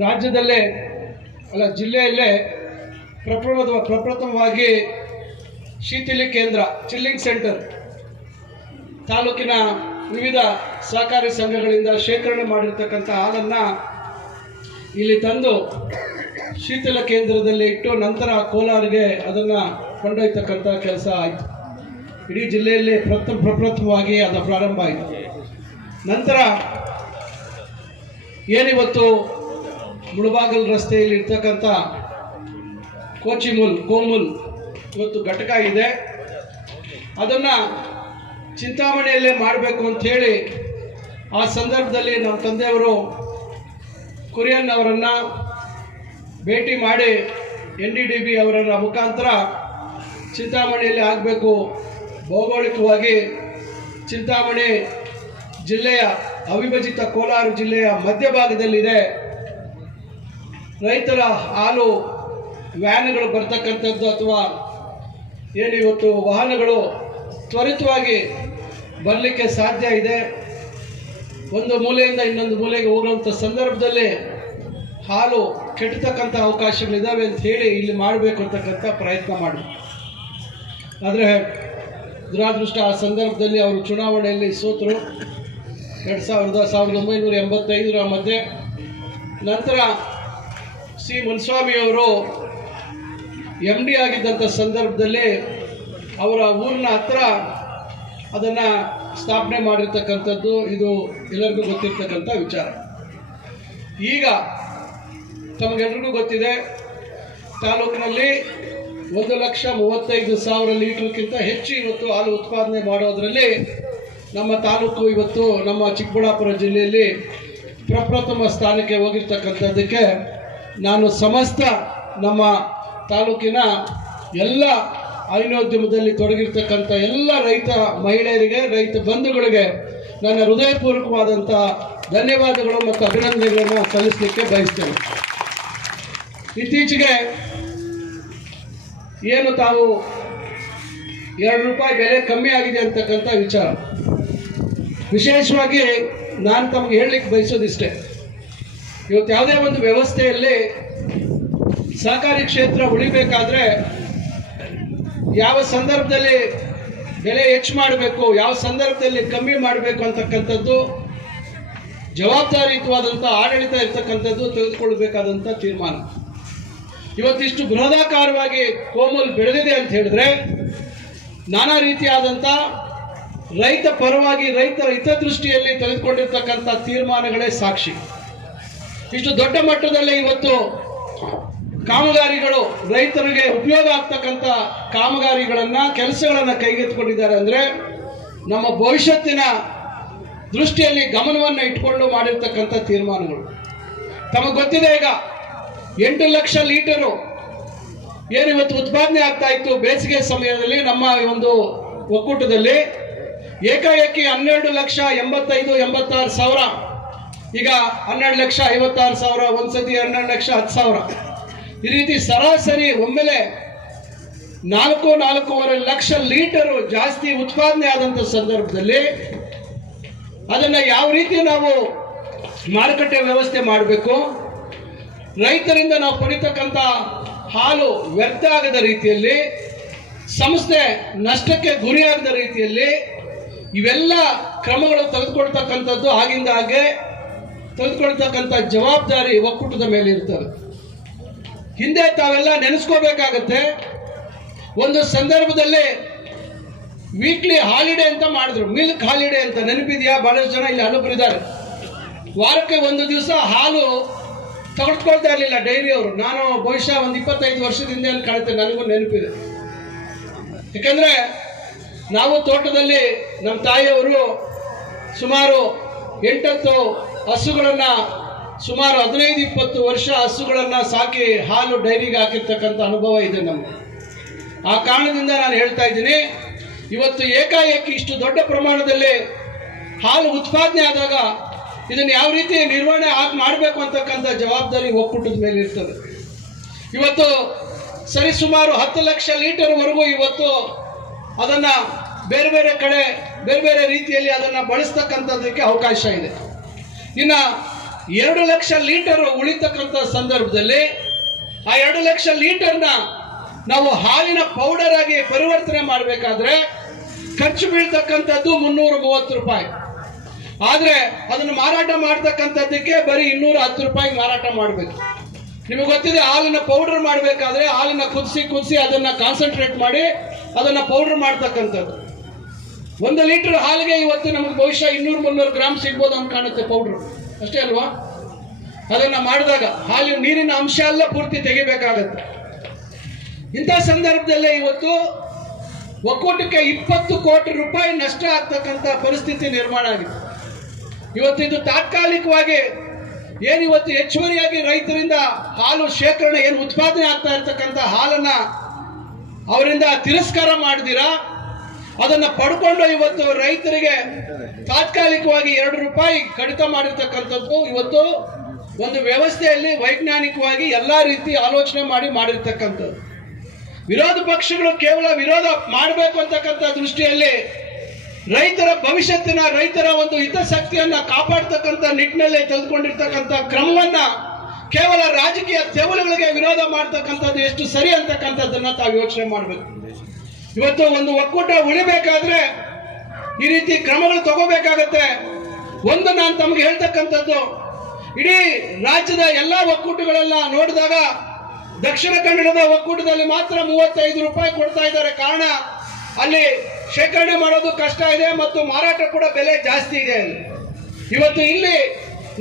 ರಾಜ್ಯದಲ್ಲೇ ಅಲ್ಲ ಜಿಲ್ಲೆಯಲ್ಲೇ ಪ್ರಪ್ರಥಮವಾಗಿ ಶೀತಲಿ ಕೇಂದ್ರ ಚಿಲ್ಲಿಂಗ್ ಸೆಂಟರ್ ತಾಲೂಕಿನ ವಿವಿಧ ಸಹಕಾರಿ ಸಂಘಗಳಿಂದ ಶೇಖರಣೆ ಮಾಡಿರ್ತಕ್ಕಂಥ ಹಾಲನ್ನು ಇಲ್ಲಿ ತಂದು ಶೀತಲ ಕೇಂದ್ರದಲ್ಲಿ ಇಟ್ಟು ನಂತರ ಕೋಲಾರಿಗೆ ಅದನ್ನು ಕೊಂಡೊಯ್ತಕ್ಕಂಥ ಕೆಲಸ ಆಯಿತು. ಇಡೀ ಜಿಲ್ಲೆಯಲ್ಲಿ ಪ್ರಪ್ರಥಮವಾಗಿ ಅದು ಪ್ರಾರಂಭ ಆಯಿತು. ನಂತರ ಏನಿವತ್ತು ಮುಳಬಾಗಲ್ ರಸ್ತೆಯಲ್ಲಿ ಇರ್ತಕ್ಕಂಥ ಕೋಮುಲ್ ಇವತ್ತು ಘಟಕ ಇದೆ, ಅದನ್ನು ಚಿಂತಾಮಣಿಯಲ್ಲೇ ಮಾಡಬೇಕು ಅಂಥೇಳಿ ಆ ಸಂದರ್ಭದಲ್ಲಿ ನಮ್ಮ ತಂದೆಯವರು ಕುರಿಯನ್ ಅವರನ್ನು ಭೇಟಿ ಮಾಡಿ NDDB ಅವರ ಮುಖಾಂತರ ಚಿಂತಾಮಣಿಯಲ್ಲಿ ಆಗಬೇಕು. ಭೌಗೋಳಿಕವಾಗಿ ಚಿಂತಾಮಣಿ ಜಿಲ್ಲೆಯ ಅವಿಭಜಿತ ಕೋಲಾರ ಜಿಲ್ಲೆಯ ಮಧ್ಯಭಾಗದಲ್ಲಿದೆ. ರೈತರ ಹಾಲು ವ್ಯಾನ್ಗಳು ಬರ್ತಕ್ಕಂಥದ್ದು ಅಥವಾ ಏನಿವತ್ತು ವಾಹನಗಳು ತ್ವರಿತವಾಗಿ ಬರಲಿಕ್ಕೆ ಸಾಧ್ಯ ಇದೆ. ಒಂದು ಮೂಲೆಯಿಂದ ಇನ್ನೊಂದು ಮೂಲೆಗೆ ಹೋಗುವಂಥ ಸಂದರ್ಭದಲ್ಲಿ ಹಾಲು ಕೆಟ್ಟತಕ್ಕಂಥ ಅವಕಾಶಗಳಿದ್ದಾವೆ ಅಂತ ಹೇಳಿ ಇಲ್ಲಿ ಮಾಡಬೇಕು ಅಂತಕ್ಕಂಥ ಪ್ರಯತ್ನ ಮಾಡಿ. ಆದರೆ ದುರಾದೃಷ್ಟ ಆ ಸಂದರ್ಭದಲ್ಲಿ ಅವರು ಚುನಾವಣೆಯಲ್ಲಿ ಸೋತರು 1985 ಮಧ್ಯೆ. ನಂತರ ಸಿ ಮುನ್ಸ್ವಾಮಿಯವರು MD ಆಗಿದ್ದಂಥ ಸಂದರ್ಭದಲ್ಲಿ ಅವರ ಊರಿನ ಹತ್ರ ಅದನ್ನು ಸ್ಥಾಪನೆ ಮಾಡಿರ್ತಕ್ಕಂಥದ್ದು ಇದು ಎಲ್ಲರಿಗೂ ಗೊತ್ತಿರ್ತಕ್ಕಂಥ ವಿಚಾರ. ಈಗ ತಮಗೆಲ್ರಿಗೂ ಗೊತ್ತಿದೆ, ತಾಲೂಕಿನಲ್ಲಿ 1,35,000 ಲೀಟರ್ಗಿಂತ ಹೆಚ್ಚು ಇವತ್ತು ಹಾಲು ಉತ್ಪಾದನೆ ಮಾಡೋದರಲ್ಲಿ ನಮ್ಮ ತಾಲೂಕು ಇವತ್ತು ನಮ್ಮ ಚಿಕ್ಕಬಳ್ಳಾಪುರ ಜಿಲ್ಲೆಯಲ್ಲಿ ಪ್ರಪ್ರಥಮ ಸ್ಥಾನಕ್ಕೆ ಹೋಗಿರ್ತಕ್ಕಂಥದ್ದಕ್ಕೆ ನಾನು ಸಮಸ್ತ ನಮ್ಮ ತಾಲೂಕಿನ ಎಲ್ಲ ಹೈನೋದ್ಯಮದಲ್ಲಿ ತೊಡಗಿರ್ತಕ್ಕಂಥ ಎಲ್ಲ ರೈತ ಮಹಿಳೆಯರಿಗೆ, ರೈತ ಬಂಧುಗಳಿಗೆ ನನ್ನ ಹೃದಯಪೂರ್ವಕವಾದಂಥ ಧನ್ಯವಾದಗಳು ಮತ್ತು ಅಭಿನಂದನೆಗಳನ್ನು ಸಲ್ಲಿಸಲಿಕ್ಕೆ ಬಯಸ್ತೇನೆ. ಇತ್ತೀಚೆಗೆ ಏನು ತಾವು ₹2 ಬೆಲೆ ಕಮ್ಮಿ ಆಗಿದೆ ಅಂತಕ್ಕಂಥ ವಿಚಾರ, ವಿಶೇಷವಾಗಿ ನಾನು ತಮಗೆ ಹೇಳಲಿಕ್ಕೆ ಬಯಸೋದಿಷ್ಟೇ. ಇವತ್ತು ಯಾವುದೇ ಒಂದು ವ್ಯವಸ್ಥೆಯಲ್ಲಿ ಸಹಕಾರಿ ಕ್ಷೇತ್ರ ಉಳಿಬೇಕಾದ್ರೆ ಯಾವ ಸಂದರ್ಭದಲ್ಲಿ ಬೆಲೆ ಹೆಚ್ಚು ಮಾಡಬೇಕು, ಯಾವ ಸಂದರ್ಭದಲ್ಲಿ ಕಮ್ಮಿ ಮಾಡಬೇಕು ಅಂತಕ್ಕಂಥದ್ದು ಜವಾಬ್ದಾರಿಯುತವಾದಂಥ ಆಡಳಿತ ಇರ್ತಕ್ಕಂಥದ್ದು ತೆಗೆದುಕೊಳ್ಬೇಕಾದಂಥ ತೀರ್ಮಾನ. ಇವತ್ತಿಷ್ಟು ಬೃಹದಾಕಾರವಾಗಿ ಕೋಮಲ್ ಬೆಳೆದಿದೆ ಅಂತ ಹೇಳಿದ್ರೆ ನಾನಾ ರೀತಿಯಾದಂಥ ರೈತ ಪರವಾಗಿ ರೈತರ ಹಿತದೃಷ್ಟಿಯಲ್ಲಿ ತೆಗೆದುಕೊಂಡಿರ್ತಕ್ಕಂಥ ತೀರ್ಮಾನಗಳೇ ಸಾಕ್ಷಿ. ಇಷ್ಟು ದೊಡ್ಡ ಮಟ್ಟದಲ್ಲಿ ಇವತ್ತು ಕಾಮಗಾರಿಗಳು ರೈತರಿಗೆ ಉಪಯೋಗ ಆಗ್ತಕ್ಕಂಥ ಕಾಮಗಾರಿಗಳನ್ನು ಕೆಲಸಗಳನ್ನು ಕೈಗೆತ್ತಿಕೊಂಡಿದ್ದಾರೆ ಅಂದರೆ ನಮ್ಮ ಭವಿಷ್ಯತ್ತಿನ ದೃಷ್ಟಿಯಲ್ಲಿ ಗಮನವನ್ನು ಇಟ್ಕೊಂಡು ಮಾಡಿರ್ತಕ್ಕಂಥ ತೀರ್ಮಾನಗಳು. ತಮಗೆ ಗೊತ್ತಿದೆ, ಈಗ 8 ಲಕ್ಷ ಲೀಟರು ಏನಿವತ್ತು ಉತ್ಪಾದನೆ ಆಗ್ತಾ ಇತ್ತು ಬೇಸಿಗೆ ಸಮಯದಲ್ಲಿ ನಮ್ಮ ಒಂದು ಒಕ್ಕೂಟದಲ್ಲಿ, ಏಕಾಏಕಿ 12,85,86,000, ಈಗ 12,56,000, ಒಂದ್ಸತಿ 12,10,000, ಈ ರೀತಿ ಸರಾಸರಿ ಒಮ್ಮೆಲೆ 4-4.5 ಲಕ್ಷ ಲೀಟರು ಜಾಸ್ತಿ ಉತ್ಪಾದನೆ ಆದಂಥ ಸಂದರ್ಭದಲ್ಲಿ ಅದನ್ನು ಯಾವ ರೀತಿ ನಾವು ಮಾರುಕಟ್ಟೆ ವ್ಯವಸ್ಥೆ ಮಾಡಬೇಕು, ರೈತರಿಂದ ನಾವು ಪಡಿತಕ್ಕಂಥ ಹಾಲು ವ್ಯರ್ಥ ಆಗದ ರೀತಿಯಲ್ಲಿ, ಸಂಸ್ಥೆ ನಷ್ಟಕ್ಕೆ ಗುರಿಯಾಗದ ರೀತಿಯಲ್ಲಿ ಇವೆಲ್ಲ ಕ್ರಮಗಳು ತೆಗೆದುಕೊಳ್ತಕ್ಕಂಥದ್ದು ಆಗಿಂದ ಹಾಗೆ ತೆಗೆದುಕೊಳ್ತಕ್ಕಂಥ ಜವಾಬ್ದಾರಿ ಒಕ್ಕೂಟದ ಮೇಲೆ ಇರ್ತದೆ. ಹಿಂದೆ ತಾವೆಲ್ಲ ನೆನೆಸ್ಕೋಬೇಕಾಗತ್ತೆ, ಒಂದು ಸಂದರ್ಭದಲ್ಲಿ ವೀಕ್ಲಿ ಹಾಲಿಡೇ ಅಂತ ಮಾಡಿದ್ರು, ಮಿಲ್ಕ್ ಹಾಲಿಡೇ ಅಂತ, ನೆನಪಿದೆಯಾ? ಬಹಳಷ್ಟು ಜನ ಇಲ್ಲಿ ಹಲವರಿದ್ದಾರೆ. ವಾರಕ್ಕೆ ಒಂದು ದಿವಸ ಹಾಲು ತೆಗೆದುಕೊಳ್ತಾ ಇರಲಿಲ್ಲ ಡೈರಿಯವರು. ನಾನು ಬಹುಶಃ ಒಂದು 25 ವರ್ಷದಿಂದ ಕಳೆತೆ, ನನಗೂ ನೆನಪಿದೆ. ಯಾಕಂದರೆ ನಾವು ತೋಟದಲ್ಲಿ ನಮ್ಮ ತಾಯಿಯವರು ಸುಮಾರು 8 ಹಸುಗಳನ್ನು, ಸುಮಾರು 15-20 ವರ್ಷ ಹಸುಗಳನ್ನು ಸಾಕಿ ಹಾಲು ಡೈರಿಗೆ ಹಾಕಿರ್ತಕ್ಕಂಥ ಅನುಭವ ಇದೆ ನಮಗೆ. ಆ ಕಾರಣದಿಂದ ನಾನು ಹೇಳ್ತಾ ಇದ್ದೀನಿ, ಇವತ್ತು ಏಕಾಏಕಿ ಇಷ್ಟು ದೊಡ್ಡ ಪ್ರಮಾಣದಲ್ಲಿ ಹಾಲು ಉತ್ಪಾದನೆ ಆದಾಗ ಇದನ್ನು ಯಾವ ರೀತಿ ನಿರ್ವಹಣೆ ಮಾಡಬೇಕು ಅಂತಕ್ಕಂಥ ಜವಾಬ್ದಾರಿ ಒಕ್ಕೂಟದ ಮೇಲೆ ಇರ್ತದೆ. ಇವತ್ತು ಸರಿಸುಮಾರು 10 ಲಕ್ಷ ಲೀಟರ್ವರೆಗೂ ಇವತ್ತು ಅದನ್ನು ಬೇರೆ ಬೇರೆ ಕಡೆ ಬೇರೆ ಬೇರೆ ರೀತಿಯಲ್ಲಿ ಅದನ್ನು ಬಳಸ್ತಕ್ಕಂಥದ್ದಕ್ಕೆ ಅವಕಾಶ ಇದೆ. ಇನ್ನು 2 ಲಕ್ಷ ಲೀಟರ್ ಉಳಿತಕ್ಕಂಥ ಸಂದರ್ಭದಲ್ಲಿ ಆ 2 ಲಕ್ಷ ಲೀಟರ್ನ ನಾವು ಹಾಲಿನ ಪೌಡರ್ ಆಗಿ ಪರಿವರ್ತನೆ ಮಾಡಬೇಕಾದ್ರೆ ಖರ್ಚು ಬೀಳ್ತಕ್ಕಂಥದ್ದು 330 ರೂಪಾಯಿ. ಆದರೆ ಅದನ್ನು ಮಾರಾಟ ಮಾಡ್ತಕ್ಕಂಥದ್ದಕ್ಕೆ ಬರೀ 210 ರೂಪಾಯಿಗೆ ಮಾರಾಟ ಮಾಡಬೇಕು. ನಿಮಗೆ ಗೊತ್ತಿದೆ, ಹಾಲಿನ ಪೌಡರ್ ಮಾಡಬೇಕಾದ್ರೆ ಹಾಲಿನ ಕುದಿಸಿ ಅದನ್ನ ಕಾನ್ಸಂಟ್ರೇಟ್ ಮಾಡಿ ಅದನ್ನ ಪೌಡರ್ ಮಾಡ್ತಕ್ಕಂಥದ್ದು. 1 ಲೀಟರ್ ಹಾಲಿಗೆ ಇವತ್ತು ನಮಗೆ ಬಹುಶಃ 200-300 ಗ್ರಾಮ್ ಸಿಗ್ಬೋದು ಅಂತ ಕಾಣುತ್ತೆ ಪೌಡರ್, ಅಷ್ಟೇ ಅಲ್ವಾ? ಅದನ್ನ ಮಾಡಿದಾಗ ಹಾಲಿನ ನೀರಿನ ಅಂಶ ಎಲ್ಲ ಪೂರ್ತಿ ತೆಗಿಬೇಕಾಗತ್ತೆ. ಇಂಥ ಸಂದರ್ಭದಲ್ಲೇ ಇವತ್ತು ಒಕ್ಕೂಟಕ್ಕೆ 20 ಕೋಟಿ ರೂಪಾಯಿ ನಷ್ಟ ಆಗ್ತಕ್ಕಂಥ ಪರಿಸ್ಥಿತಿ ನಿರ್ಮಾಣ ಆಗಿದೆ. ಇವತ್ತು ಇದು ತಾತ್ಕಾಲಿಕವಾಗಿ ಇವತ್ತು ಹೆಚ್ಚುವರಿಯಾಗಿ ರೈತರಿಂದ ಹಾಲು ಶೇಖರಣೆ ಉತ್ಪಾದನೆ ಆಗ್ತಾ ಇರ್ತಕ್ಕಂಥ ಹಾಲನ್ನ ಅವರಿಂದ ತಿರಸ್ಕಾರ ಮಾಡಿದಿರಾ, ಅದನ್ನ ಪಡ್ಕೊಂಡು ಇವತ್ತು ರೈತರಿಗೆ ತಾತ್ಕಾಲಿಕವಾಗಿ 2 ರೂಪಾಯಿ ಕಡಿತ ಮಾಡಿರ್ತಕ್ಕಂಥದ್ದು ಇವತ್ತು ಒಂದು ವ್ಯವಸ್ಥೆಯಲ್ಲಿ ವೈಜ್ಞಾನಿಕವಾಗಿ ಎಲ್ಲಾ ರೀತಿ ಆಲೋಚನೆ ಮಾಡಿರ್ತಕ್ಕಂಥದ್ದು. ವಿರೋಧ ಪಕ್ಷಗಳು ಕೇವಲ ವಿರೋಧ ಮಾಡಬೇಕು ಅಂತಕ್ಕಂಥ ದೃಷ್ಟಿಯಲ್ಲಿ ರೈತರ ಭವಿಷ್ಯತ್ತಿನ ರೈತರ ಒಂದು ಹಿತಾಸಕ್ತಿಯನ್ನ ಕಾಪಾಡ್ತಕ್ಕಂಥ ನಿಟ್ಟಿನಲ್ಲಿ ತೆಗೆದುಕೊಂಡಿರ್ತಕ್ಕಂಥ ಕ್ರಮವನ್ನ ಕೇವಲ ರಾಜಕೀಯ ತೆವಲುಗಳಿಗೆ ವಿರೋಧ ಮಾಡ್ತಕ್ಕಂಥದ್ದು ಎಷ್ಟು ಸರಿ ಅಂತಕ್ಕಂಥದ್ದನ್ನ ತಾವು ಯೋಚನೆ ಮಾಡಬೇಕು. ಇವತ್ತು ಒಂದು ಒಕ್ಕೂಟ ಉಳಿಬೇಕಾದ್ರೆ ಈ ರೀತಿ ಕ್ರಮಗಳು ತಗೋಬೇಕಾಗತ್ತೆ. ಒಂದು ನಾನು ತಮಗೆ ಹೇಳ್ತಕ್ಕಂಥದ್ದು, ಇಡೀ ರಾಜ್ಯದ ಎಲ್ಲಾ ಒಕ್ಕೂಟಗಳೆಲ್ಲ ನೋಡಿದಾಗ ದಕ್ಷಿಣ ಕನ್ನಡದ ಒಕ್ಕೂಟದಲ್ಲಿ ಮಾತ್ರ 35 ರೂಪಾಯಿ ಕೊಡ್ತಾ ಇದ್ದಾರೆ. ಕಾರಣ ಅಲ್ಲಿ ಶೇಖರಣೆ ಮಾಡೋದು ಕಷ್ಟ ಇದೆ ಮತ್ತು ಮಾರಾಟ ಕೂಡ ಬೆಲೆ ಜಾಸ್ತಿ ಇದೆ. ಇವತ್ತು ಇಲ್ಲಿ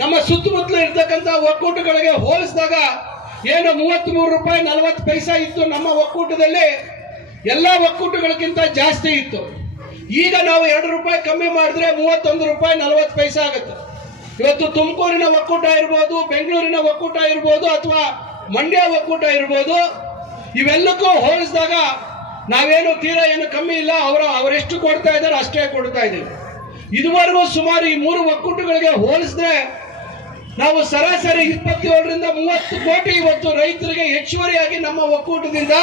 ನಮ್ಮ ಸುತ್ತಮುತ್ತಲು ಇರ್ತಕ್ಕಂಥ ಒಕ್ಕೂಟಗಳಿಗೆ ಹೋಲಿಸಿದಾಗ 33 ರೂಪಾಯಿ 40 ಪೈಸಾ ಇತ್ತು ನಮ್ಮ ಒಕ್ಕೂಟದಲ್ಲಿ, ಎಲ್ಲ ಒಕ್ಕೂಟಗಳಿಗಿಂತ ಜಾಸ್ತಿ ಇತ್ತು. ಈಗ ನಾವು 2 ರೂಪಾಯಿ ಕಮ್ಮಿ ಮಾಡಿದ್ರೆ 31 ರೂಪಾಯಿ 40 ಪೈಸಾ ಆಗುತ್ತೆ. ಇವತ್ತು ತುಮಕೂರಿನ ಒಕ್ಕೂಟ ಇರ್ಬೋದು, ಬೆಂಗಳೂರಿನ ಒಕ್ಕೂಟ ಇರ್ಬೋದು, ಅಥವಾ ಮಂಡ್ಯ ಒಕ್ಕೂಟ ಇರ್ಬೋದು, ಇವೆಲ್ಲಕ್ಕೂ ಹೋಲಿಸಿದಾಗ ನಾವೇನು ತೀರಾ ಏನು ಕಮ್ಮಿ ಇಲ್ಲ. ಅವರೆಷ್ಟು ಕೊಡ್ತಾ ಇದ್ದಾರೆ ಅಷ್ಟೇ ಕೊಡ್ತಾ ಇದ್ದೀವಿ. ಇದುವರೆಗೂ ಸುಮಾರು ಈ 3 ಒಕ್ಕೂಟಗಳಿಗೆ ಹೋಲಿಸಿದ್ರೆ ನಾವು ಸರಾಸರಿ 27ರಿಂದ 30 ಕೋಟಿ ಇವತ್ತು ರೈತರಿಗೆ ಹೆಚ್ಚುವರಿಯಾಗಿ ನಮ್ಮ ಒಕ್ಕೂಟದಿಂದ,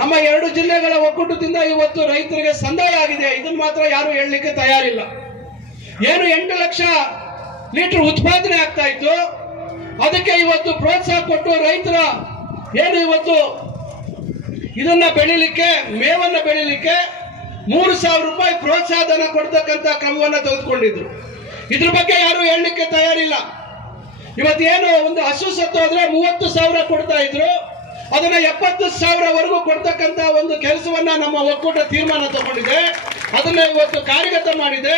ನಮ್ಮ 2 ಜಿಲ್ಲೆಗಳ ಒಕ್ಕೂಟದಿಂದ ಇವತ್ತು ರೈತರಿಗೆ ಸಂದಾಯ ಆಗಿದೆ. ಇದನ್ನ ಮಾತ್ರ ಯಾರು ಹೇಳಲಿಕ್ಕೆ ತಯಾರಿಲ್ಲ. 8 ಲಕ್ಷ ಲೀಟರ್ ಉತ್ಪಾದನೆ ಆಗ್ತಾ ಇತ್ತು, ಅದಕ್ಕೆ ಇವತ್ತು ಪ್ರೋತ್ಸಾಹ ಕೊಟ್ಟು ರೈತರ ಇವತ್ತು ಇದನ್ನ ಬೆಳಿಲಿಕ್ಕೆ, ಮೇವನ್ನ ಬೆಳಿಲಿಕ್ಕೆ 3,000 ರೂಪಾಯಿ ಪ್ರೋತ್ಸಾಹ ಧನ ಕೊಡ್ತಕ್ಕಂಥ ಕ್ರಮವನ್ನ ತೆಗೆದುಕೊಂಡಿದ್ರು. ಇದ್ರ ಬಗ್ಗೆ ಯಾರು ಹೇಳಲಿಕ್ಕೆ ತಯಾರಿಲ್ಲ. ಇವತ್ತೇನು ಒಂದು ಹಸು ಸತ್ತೋದ್ರೆ 30,000 ಕೊಡ್ತಾ ಇದ್ರು, ಅದನ್ನ 70,000ವರೆಗೂ ಕೊಡ್ತಕ್ಕಂಥ ಒಂದು ಕೆಲಸವನ್ನ ನಮ್ಮ ಒಕ್ಕೂಟ ತೀರ್ಮಾನ ತಗೊಂಡಿದೆ, ಅದನ್ನ ಇವತ್ತು ಕಾರ್ಯಗತ ಮಾಡಿದೆ.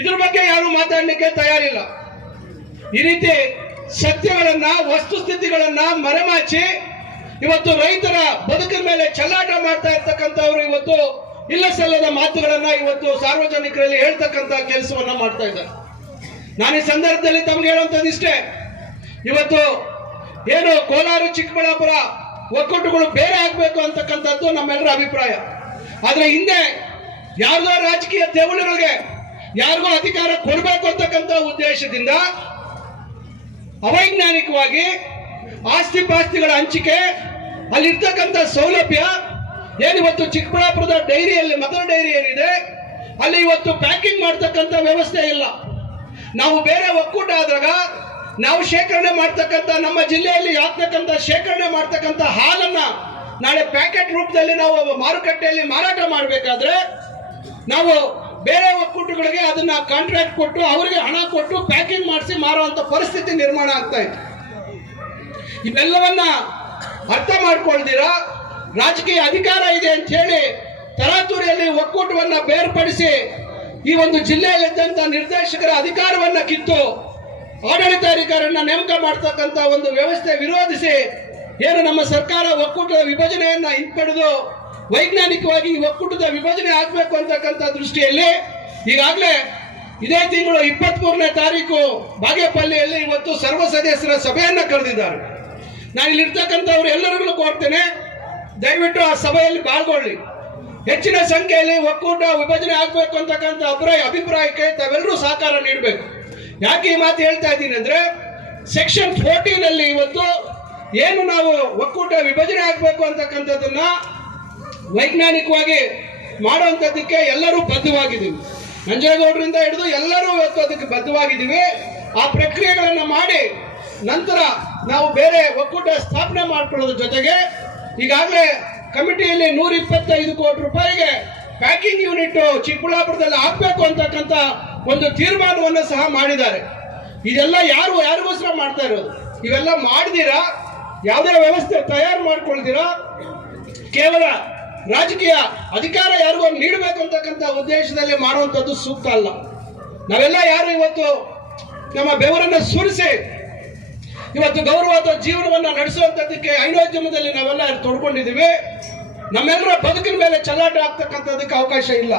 ಇದ್ರ ಬಗ್ಗೆ ಯಾರು ಮಾತಾಡಲಿಕ್ಕೆ ತಯಾರಿಲ್ಲ. ಈ ರೀತಿ ಸತ್ಯಗಳನ್ನ, ವಸ್ತುಸ್ಥಿತಿಗಳನ್ನ ಮರೆಮಾಚಿ ಇವತ್ತು ರೈತರ ಬದುಕಿನ ಮೇಲೆ ಚೆಲ್ಲಾಟ ಮಾಡ್ತಾ ಇರ್ತಕ್ಕಂಥವ್ರು ಇವತ್ತು ಇಲ್ಲ ಸಲ್ಲದ ಮಾತುಗಳನ್ನ ಇವತ್ತು ಸಾರ್ವಜನಿಕರಲ್ಲಿ ಹೇಳ್ತಕ್ಕಂಥ ಕೆಲಸವನ್ನ ಮಾಡ್ತಾ ಇದ್ದಾರೆ. ನಾನು ಈ ಸಂದರ್ಭದಲ್ಲಿ ತಮ್ಗೆ ಹೇಳುವಂಥದ್ದು ಇಷ್ಟೇ, ಇವತ್ತು ಕೋಲಾರ ಚಿಕ್ಕಬಳ್ಳಾಪುರ ಒಕ್ಕೂಟಗಳು ಬೇರೆ ಆಗ್ಬೇಕು ಅಂತಕ್ಕಂಥದ್ದು ನಮ್ಮೆಲ್ಲರ ಅಭಿಪ್ರಾಯ. ಆದ್ರೆ ಹಿಂದೆ ಯಾರಿಗೋ ರಾಜಕೀಯ ತೆವಲುಗಳಿಗೆ ಯಾರಿಗೋ ಅಧಿಕಾರ ಕೊಡಬೇಕು ಅಂತಕ್ಕಂಥ ಉದ್ದೇಶದಿಂದ ಅವೈಜ್ಞಾನಿಕವಾಗಿ ಆಸ್ತಿ ಪಾಸ್ತಿಗಳ ಹಂಚಿಕೆ, ಅಲ್ಲಿರ್ತಕ್ಕಂಥ ಸೌಲಭ್ಯ ಇವತ್ತು ಚಿಕ್ಕಬಳ್ಳಾಪುರದ ಡೈರಿಯಲ್ಲಿ, ಮದರ್ ಡೈರಿ ಏನಿದೆ ಅಲ್ಲಿ ಇವತ್ತು ಪ್ಯಾಕಿಂಗ್ ಮಾಡ್ತಕ್ಕಂಥ ವ್ಯವಸ್ಥೆ ಇಲ್ಲ. ನಾವು ಬೇರೆ ಒಕ್ಕೂಟ ಆದಾಗ ನಾವು ಶೇಖರಣೆ ಮಾಡ್ತಕ್ಕಂಥ, ನಮ್ಮ ಜಿಲ್ಲೆಯಲ್ಲಿ ಆಗ್ತಕ್ಕಂಥ ಶೇಖರಣೆ ಮಾಡ್ತಕ್ಕಂಥ ಹಾಲನ್ನ ನಾಳೆ ಪ್ಯಾಕೆಟ್ ರೂಪದಲ್ಲಿ ನಾವು ಮಾರುಕಟ್ಟೆಯಲ್ಲಿ ಮಾರಾಟ ಮಾಡಬೇಕಾದ್ರೆ ನಾವು ಬೇರೆ ಒಕ್ಕೂಟಗಳಿಗೆ ಅದನ್ನ ಕಾಂಟ್ರಾಕ್ಟ್ ಕೊಟ್ಟು ಅವರಿಗೆ ಹಣ ಕೊಟ್ಟು ಪ್ಯಾಕಿಂಗ್ ಮಾಡಿಸಿ ಮಾರುವಂತ ಪರಿಸ್ಥಿತಿ ನಿರ್ಮಾಣ ಆಗ್ತಾ ಇತ್ತು. ಇವೆಲ್ಲವನ್ನ ಅರ್ಥ ಮಾಡ್ಕೊಳ್ದಿರಾ ರಾಜಕೀಯ ಅಧಿಕಾರ ಇದೆ ಅಂತ ಹೇಳಿ ತರಾತುರಿಯಲ್ಲಿ ಒಕ್ಕೂಟವನ್ನ ಬೇರ್ಪಡಿಸಿ ಈ ಒಂದು ಜಿಲ್ಲೆಯಲ್ಲಿದ್ದಂತ ನಿರ್ದೇಶಕರ ಅಧಿಕಾರವನ್ನ ಕಿತ್ತು ಆಡಳಿತಾಧಿಕಾರಿಯನ್ನ ನೇಮಕ ಮಾಡ್ತಕ್ಕಂಥ ಒಂದು ವ್ಯವಸ್ಥೆ ವಿರೋಧಿಸಿ ನಮ್ಮ ಸರ್ಕಾರ ಒಕ್ಕೂಟದ ವಿಭಜನೆಯನ್ನ ಹಿಂಪಡೆದು ವೈಜ್ಞಾನಿಕವಾಗಿ ಈ ಒಕ್ಕೂಟದ ವಿಭಜನೆ ಆಗ್ಬೇಕು ಅಂತಕ್ಕಂಥ ದೃಷ್ಟಿಯಲ್ಲಿ ಈಗಾಗಲೇ ಇದೇ ತಿಂಗಳು 23ನೇ ತಾರೀಕು ಬಾಗೇಪಲ್ಲಿಯಲ್ಲಿ ಇವತ್ತು ಸರ್ವ ಸದಸ್ಯರ ಸಭೆಯನ್ನ ಕರೆದಿದ್ದಾರೆ. ನಾನು ಇಲ್ಲಿರ್ತಕ್ಕಂಥವ್ರು ಎಲ್ಲರಿಗೂ ಕೋರ್ತೇನೆ, ದಯವಿಟ್ಟು ಆ ಸಭೆಯಲ್ಲಿ ಪಾಲ್ಗೊಳ್ಳಿ. ಹೆಚ್ಚಿನ ಸಂಖ್ಯೆಯಲ್ಲಿ ಒಕ್ಕೂಟ ವಿಭಜನೆ ಆಗ್ಬೇಕು ಅಂತಕ್ಕಂಥ ಅಭಿಪ್ರಾಯಕ್ಕೆ ತಾವೆಲ್ಲರೂ ಸಹಕಾರ ನೀಡಬೇಕು. ಯಾಕೆ ಈ ಮಾತು ಹೇಳ್ತಾ ಇದ್ದೀನಿ ಅಂದ್ರೆ, ಸೆಕ್ಷನ್ 14 ಇವತ್ತು ನಾವು ಒಕ್ಕೂಟ ವಿಭಜನೆ ಆಗ್ಬೇಕು ಅಂತಕ್ಕಂಥದ್ದನ್ನ ವೈಜ್ಞಾನಿಕವಾಗಿ ಮಾಡುವಂಥದ್ದಕ್ಕೆ ಎಲ್ಲರೂ ಬದ್ಧವಾಗಿದ್ದೀವಿ. ನಂಜೇಗೌಡರಿಂದ ಹಿಡಿದು ಎಲ್ಲರೂ ಇವತ್ತು ಅದಕ್ಕೆ ಬದ್ಧವಾಗಿದ್ದೀವಿ. ಆ ಪ್ರಕ್ರಿಯೆಗಳನ್ನು ಮಾಡಿ ನಂತರ ನಾವು ಬೇರೆ ಒಕ್ಕೂಟ ಸ್ಥಾಪನೆ ಮಾಡ್ಕೊಳ್ಳೋದ್ರ ಜೊತೆಗೆ ಈಗಾಗಲೇ ಕಮಿಟಿಯಲ್ಲಿ 125 ಕೋಟಿ ರೂಪಾಯಿಗೆ ಪ್ಯಾಕಿಂಗ್ ಯೂನಿಟ್ ಚಿಕ್ಕಬಳ್ಳಾಪುರದಲ್ಲಿ ಹಾಕಬೇಕು ಅಂತಕ್ಕಂಥ ಒಂದು ತೀರ್ಮಾನವನ್ನು ಸಹ ಮಾಡಿದ್ದಾರೆ. ಇದೆಲ್ಲ ಯಾರಿಗೋಸ್ಕರ ಮಾಡ್ತಾ ಇರೋದು? ಇವೆಲ್ಲ ಮಾಡ್ದಿರಾ, ಯಾವುದೇ ವ್ಯವಸ್ಥೆ ತಯಾರು ಮಾಡ್ಕೊಳ್ದಿರಾ, ಕೇವಲ ರಾಜಕೀಯ ಅಧಿಕಾರ ಯಾರಿಗೋ ನೀಡಬೇಕು ಅಂತಕ್ಕಂಥ ಉದ್ದೇಶದಲ್ಲಿ ಮಾಡುವಂಥದ್ದು ಸೂಕ್ತ ಅಲ್ಲ. ನಾವೆಲ್ಲ ಯಾರು ಇವತ್ತು ನಮ್ಮ ಬೆವರನ್ನು ಸುರಿಸಿ ಇವತ್ತು ಗೌರವಾದ ಜೀವನವನ್ನು ನಡೆಸುವಂಥದ್ದಕ್ಕೆ ಹೈನೋದ್ಯಮದಲ್ಲಿ ನಾವೆಲ್ಲ ತೊಡ್ಕೊಂಡಿದ್ದೀವಿ. ನಮ್ಮೆಲ್ಲರ ಬದುಕಿನ ಮೇಲೆ ಚಲಾಟ ಆಗ್ತಕ್ಕಂಥದ್ದಕ್ಕೆ ಅವಕಾಶ ಇಲ್ಲ.